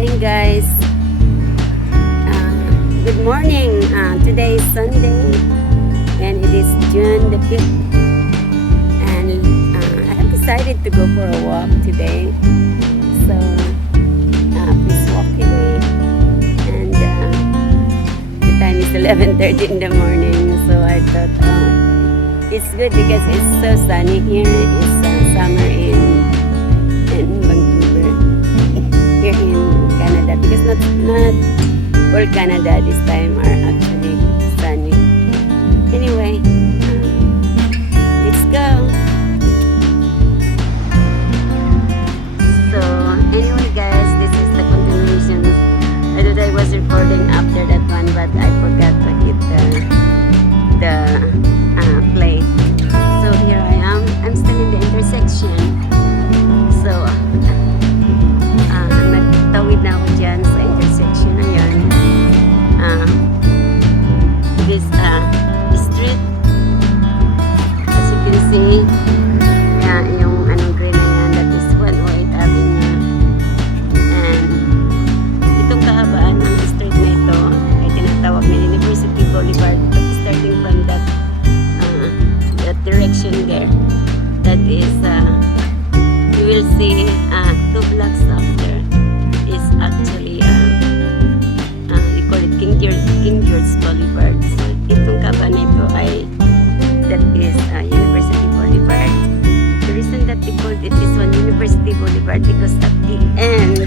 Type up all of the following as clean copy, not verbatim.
morning, guys. Good morning. Today is Sunday, and it is June the 5th. And I have decided to go for a walk today. So please walk with me. And the time is 11:30 in the morning. So I thought it's good because it's so sunny here. It's summer in Vancouver, here in Canada, because not all Canada this time are actually sunny. Anyway, let's go. So anyway, guys, this is the continuation. I thought I was recording after that one, but I forgot to hit the play. So here I am. I'm still in the intersection. So nagtawid na ako dyan sa intersection na yan. This street, as you can see, yung anong green na yan, that is 108 Avenue. And itong kahabaan ng street na ito ay tinatawag na University Boulevard. Starting from that direction there, that is you will see 2 blocks after is actually we call it King George Boulevard. So itong kaba na ito ay that is University Boulevard. The reason that we called it this one University Boulevard because at the end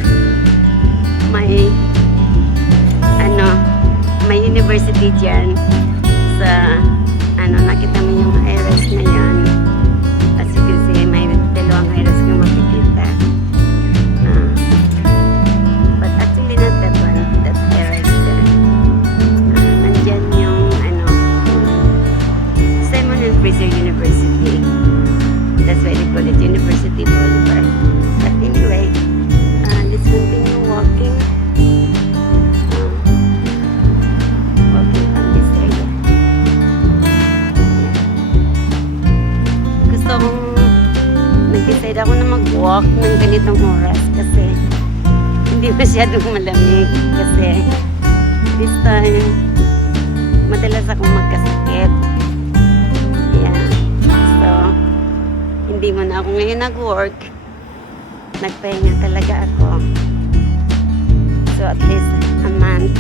may university dyan sa nakita mo yung iris na yan. As you can see, may dalawang iris kang makikita. But actually not that one, that iris there. Nandyan yung Simon and Fraser University. That's why they call it University Boulevard. But anyway, let's continue walking. Nag-decide ako na mag-walk ng ganitong oras kasi hindi masyadong malamig kasi this time madalas akong magkasakit. Yeah. So hindi mo na ako ngayon nag-work, nagpahinga talaga ako. So at least a month,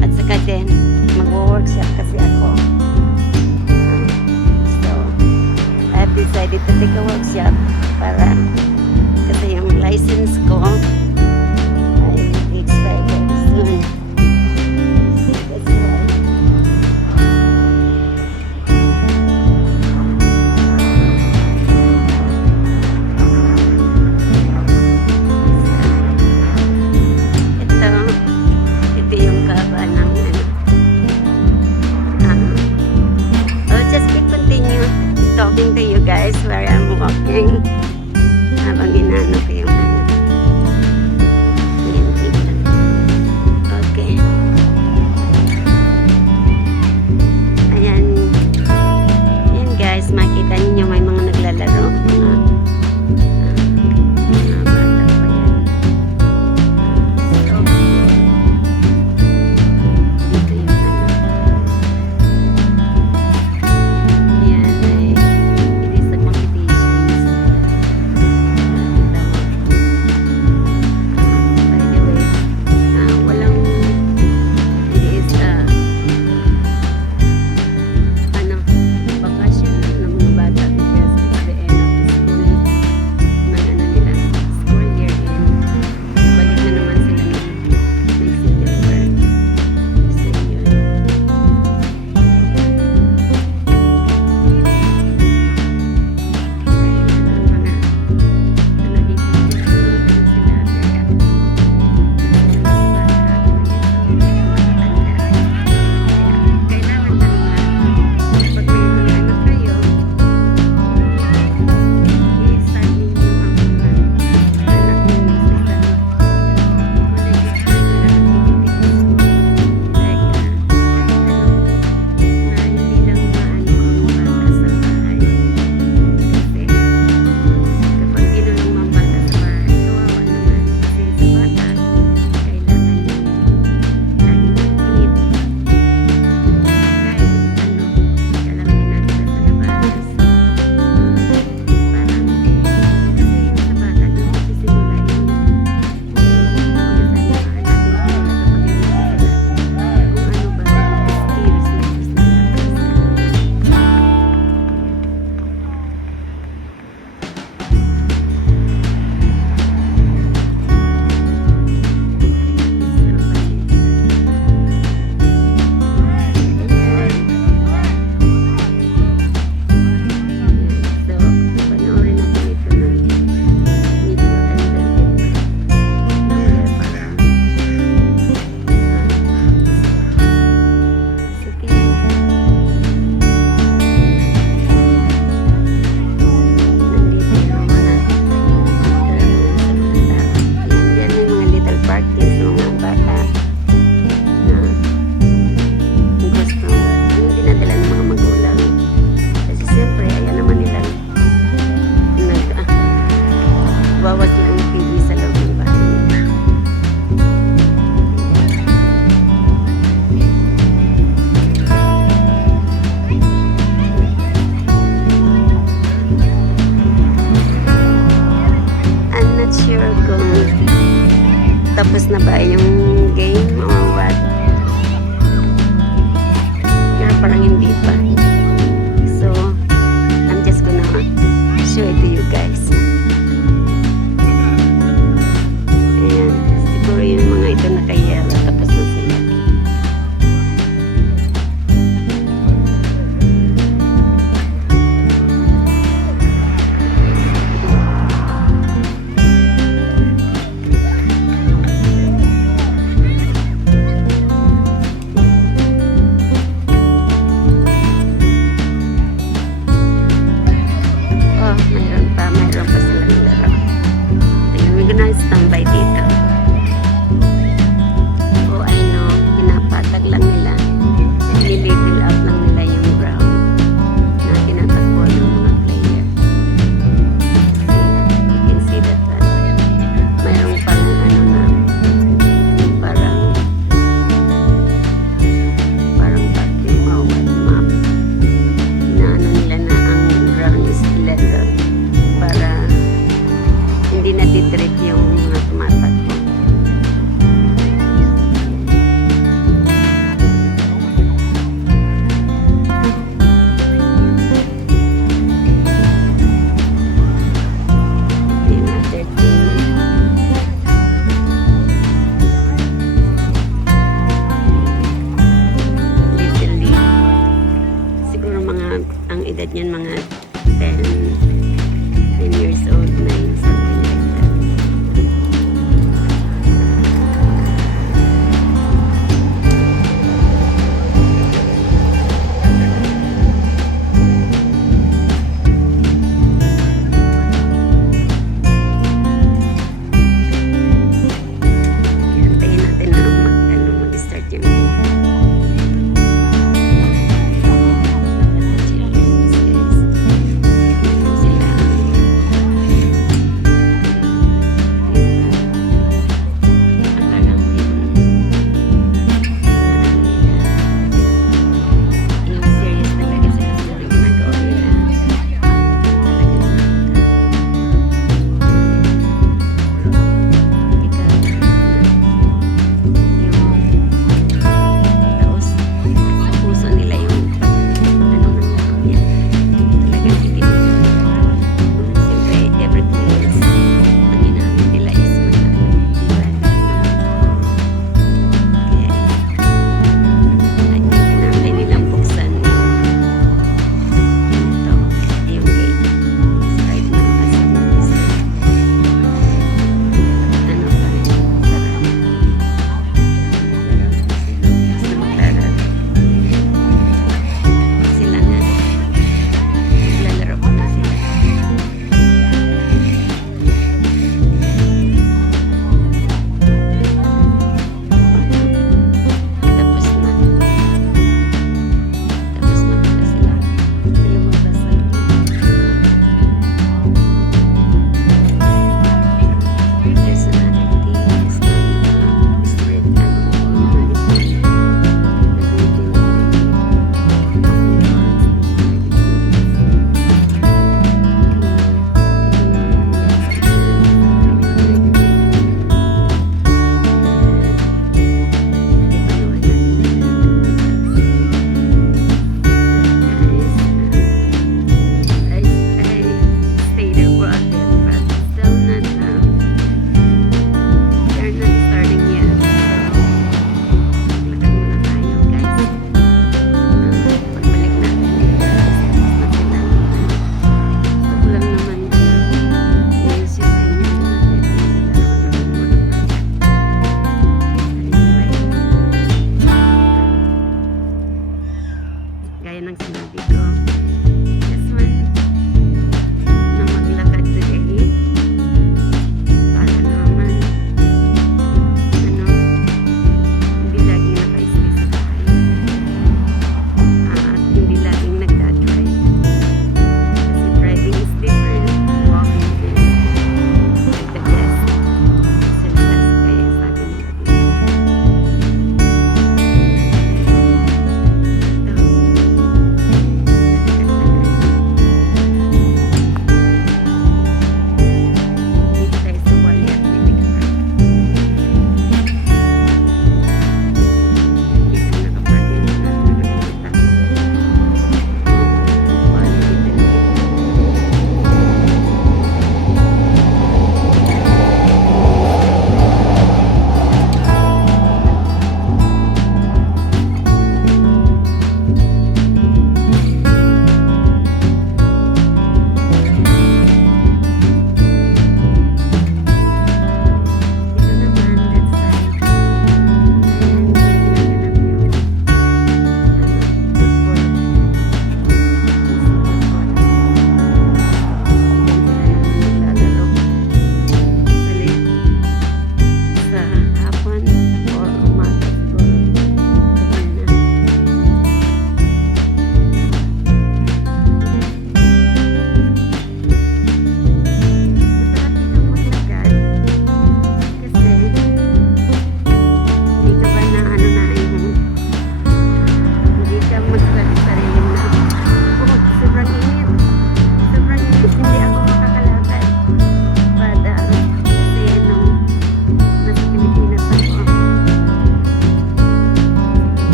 at saka din mag-workshop kasi ako. Decided to take a workshop para kasi yung license ko ay expire very soon. So that's why. Ito yung kaba ng I'll just keep continue talking to you guys where I'm walking. not sure kung tapos na ba yung game or what. Pero parang hindi pa. So, I'm just gonna show it to you guys. Ayan. Siguro yung mga ito nakayela. Tapos na sila. Oh, mayroon pa silang laro. Tingnan mo, gonna standby dito. Oh, I know, pinapatag lang nila. Nililevel up lang nila yung ground na tinatakbo ng mga player. See, you can see that one. Mayroong parang ano na, parang vacuum or what map na ano nila na ang ground is level para hindi natitrip yung mga tumatakbo. Yung other team. Little league. Siguro mga, ang edad niyan mga 10 years old na yun, something like that.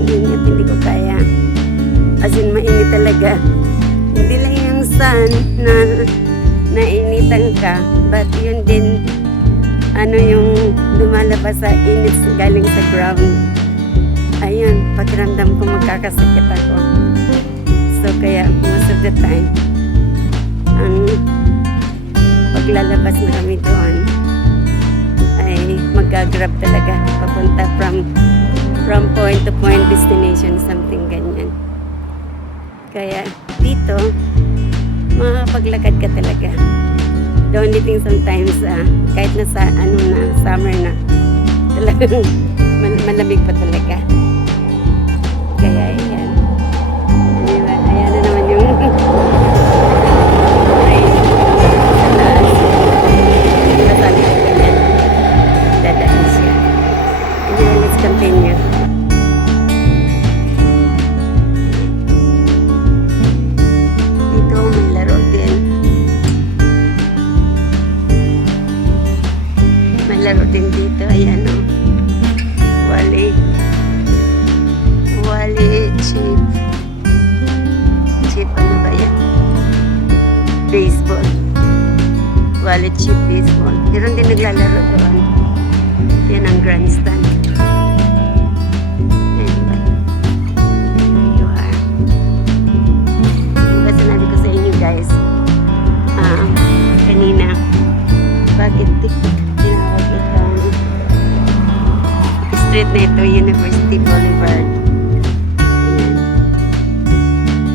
sobrang init, hindi ko kaya. As in, mainit talaga. Hindi lang yung sun na nainitan ka, but yun din, ano yung lumalabas sa init galing sa ground. Ayun, pakiramdam ko magkakasakit ako. So, kaya most of the time, ang paglalabas na kami doon, ay mag-grab talaga papunta from point to point destination, something ganyan. Kaya dito makakapaglakad ka talaga. The only thing sometimes kahit na sa summer na, talagang malamig pa talaga. Kaya ayan, diba? Ayan na naman yung ay sabi ko ganyan, dadaan siya. Anyway, let's continue. Dito may laro din. May laro din dito. Ayan o. Wali chip ano ba yan? Baseball. Wali chip baseball. Meron din naglalaro doon. Yan ang grandstand. Anyway. Here you are. Diba sinabi ko sa inyo guys, kanina, bakit tinawag itong street na ito, University Boulevard. Ayan.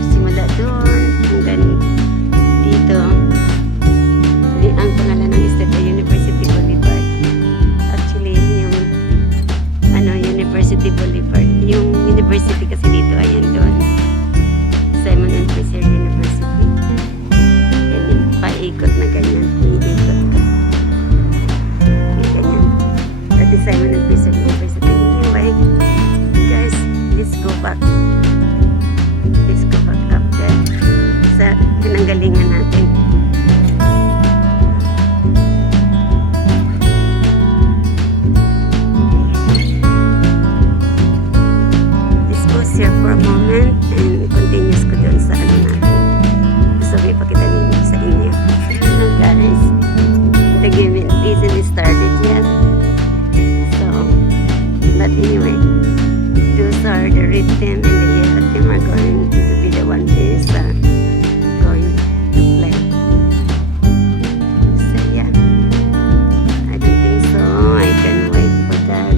Simula doon hanggang dito. Ang pangalan ng street ay University Boulevard. Actually, yung University Boulevard. Yung university kasi dito, ayan doon. Simon and Fraser University. Ganyan. Paikot na ganyan. Iikot ka. Ganyan. Dati Simon and Fraser University. Anyway, guys, let's go back. Let's go back up there. Sa pinanggalingan natin. Here for a moment and continuous ko doon sa ano natin. Gusto ko ipakita ninyo sa inyo. Hello guys, the game isn't started yet. So, but anyway, those are the red team and the yellow team are going to be the one who is going to play. So yeah, I don't think so. I can wait for that.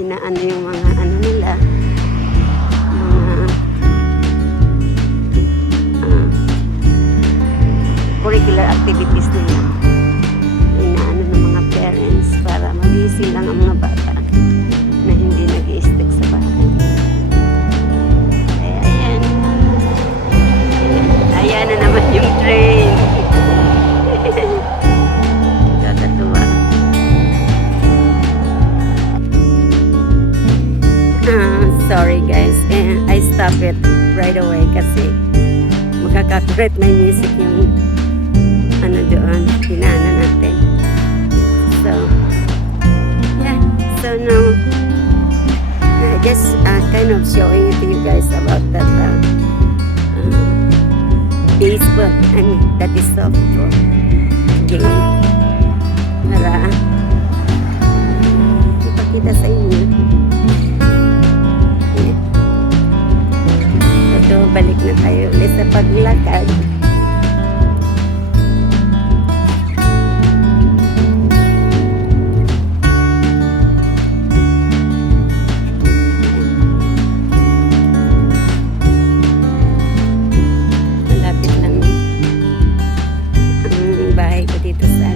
Inaano yung mga ano nila, mga curricular activities nila. Inaano ng mga parents para mabisi lang ang mga bata na hindi nag-i-stick sa bahay. Kaya ayan. Ayan na naman yung train. Kakatuwa. Sorry guys, I stop it right away kasi magkaka-copyright na music yung ano doon, pinana natin. So, yeah. So now, just kind of showing it to you guys about that baseball, I mean, that is softball game. Para ipakita sa inyo. So, balik na tayo ulit sa paglakad. Malapit lang ang bahay ko dito sa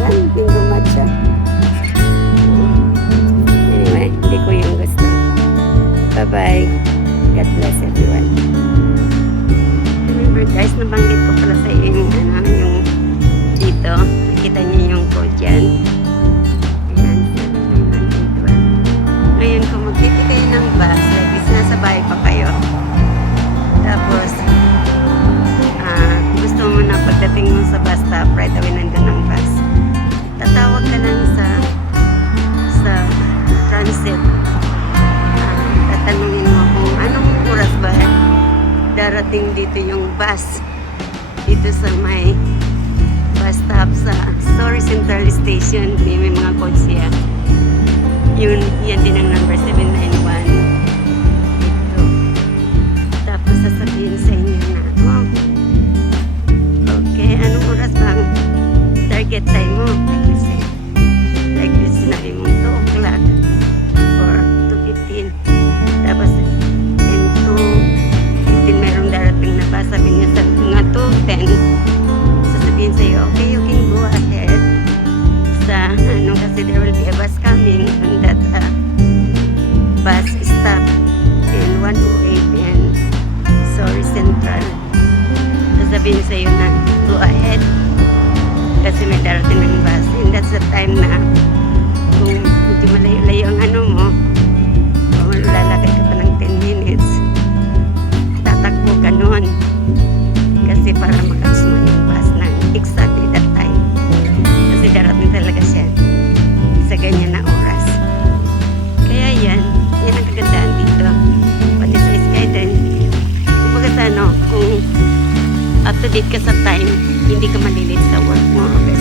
yan. Bingo matcha. Anyway, hindi ko yung gusto. Bye-bye. God bless everyone. Remember guys, nabanggit ko pala sa iyo yung, yung dito. Nakita niyo yung code dyan. Ayan. Ngayon, kung magtiti kayo ng bus, like is nasa bahay pa kayo. Tapos, gusto mo na pagdating mo sa bus stop, right away nandun ang bus. Tatawag ka lang sa transit. Tatanungin mo kung anong oras ba darating dito yung bus dito sa may bus stop sa Story Central Station. May mga codes siya. Yan din ang number 791. Ito. Tapos sasabihin sa inyo na, okay, anong oras bang target time mo? Like this, sinabi mo 2 o'clock or 2:15. Tapos, in 2:15 merong darating na bus. Sabi niya sa mga 2:10, sasabihin sa'yo, okay, you can go ahead sa, kasi there will be a bus coming on that bus stop in 108 in Sorry Central. Sasabihin sa'yo na, go ahead kasi may darating ng bus. And that's the time na kung hindi malayo-layo ang mo, lalakad ka pa ng 10 minutes, tatakbo ka nun kasi para makatch mo yung bus ng exactly that time kasi darating talaga siya sa ganyan na oras. Kaya yan ang kagandaan dito pati sa Skytrain. Kumbaga sa kung up to date ka sa time, hindi ka malilate sa work mo. Okay,